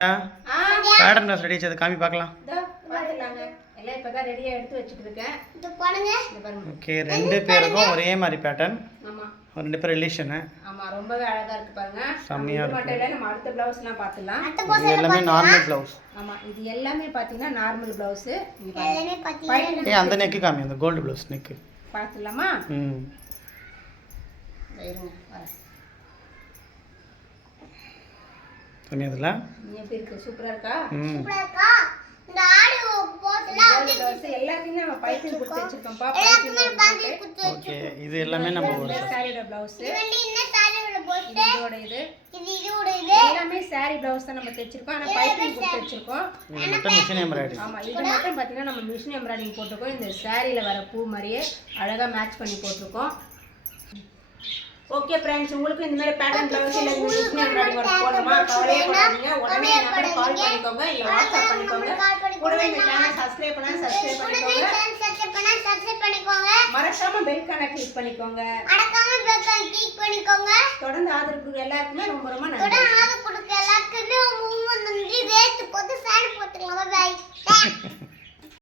Pattern blouse ready ஆச்சு காமி பார்க்கலாம். எல்லாம் இப்பதான் ரெடியா எடுத்து வச்சிட்டு இருக்கேன். இது பாருங்க. ஓகே, ரெண்டு பேருக்கும் ஒரே மாதிரி பேட்டர்ன். ஆமா. ரெண்டு பேர் ரிலேஷன். ஆமா, ரொம்பவே அழகா இருக்கு பாருங்க. செமையா இருக்கு. மட்டும் நம்ம அடுத்த ப்ளவுஸ்லாம் பார்த்துடலாம். இது எல்லாமே நார்மல் ப்ளவுஸ். ஆமா, இது எல்லாமே பாத்தீங்கன்னா நார்மல் ப்ளவுஸ். எல்லாமே பாத்தீங்கன்னா அந்த நெக் காமி, அந்த கோல்ட் ப்ளவுஸ் நெக் பார்த்துடலாமா? இருங்க வரேன். செமையாதுல? நீ எப்படி இருக்கு? சூப்பரா இருக்கா? சூப்பரா இருக்கா? இந்த ஆடு போட்டலாம் அப்படியே எல்லாத்தையும் நம்ம பைப்பிங் கொடுத்து வச்சிருக்கோம்ப்பா. பைப்பிங் கொடுத்து ஓகே, இது எல்லாமே நம்ம ஒரு சாரியோட ப்ளவுஸ். இது வந்து என்ன சாரியோட ப்ளவுஸ்? இதோட இது இதோட இது எல்லாமே சாரி ப்ளவுஸ் தான் நம்ம தைச்சிருக்கோம். ஆனா பைப்பிங் கொடுத்து வச்சிருக்கோம். இது மட்டும் மிஷின் எம்ப்ராய்டரி. ஆமா, இது மட்டும் பாத்தீங்கன்னா நம்ம மிஷின் எம்ப்ராய்டிங் போட்டுருக்கோம். இந்த சாரியில வர பூ மாதிரியே அழகா மேட்ச் பண்ணி போட்டுருக்கோம். ஓகே फ्रेंड्स, உங்களுக்கு இந்த மாதிரி பேட்டர்ன் ப்ளவுஸ் இல்ல இந்த மிஷின் எம்ப்ராய்டிங் ஒர்க் போடணுமா? கவலையே படாதீங்க. உடனே நம்பர் கால் பண்ணிக்கோங்க இல்ல வாட்ஸ்அப் பண்ணிக்கோங்க. கூடவே இந்த சேனல் சப்ஸ்கிரைப் பண்ணிக்கோங்க. சப்ஸ்கிரைப் பண்ணிக்கோங்க. மறக்காம பெல் ஐகானை கிளிக் பண்ணிக்கோங்க. மறக்காம பெல் ஐகானை கிளிக் பண்ணிக்கோங்க. தொடர்ந்து ஆதரவு கொடுக்க எல்லாருக்குமே ரொம்ப ரொம்ப நன்றி. தொடர்ந்து ஆதரவு கொடுக்க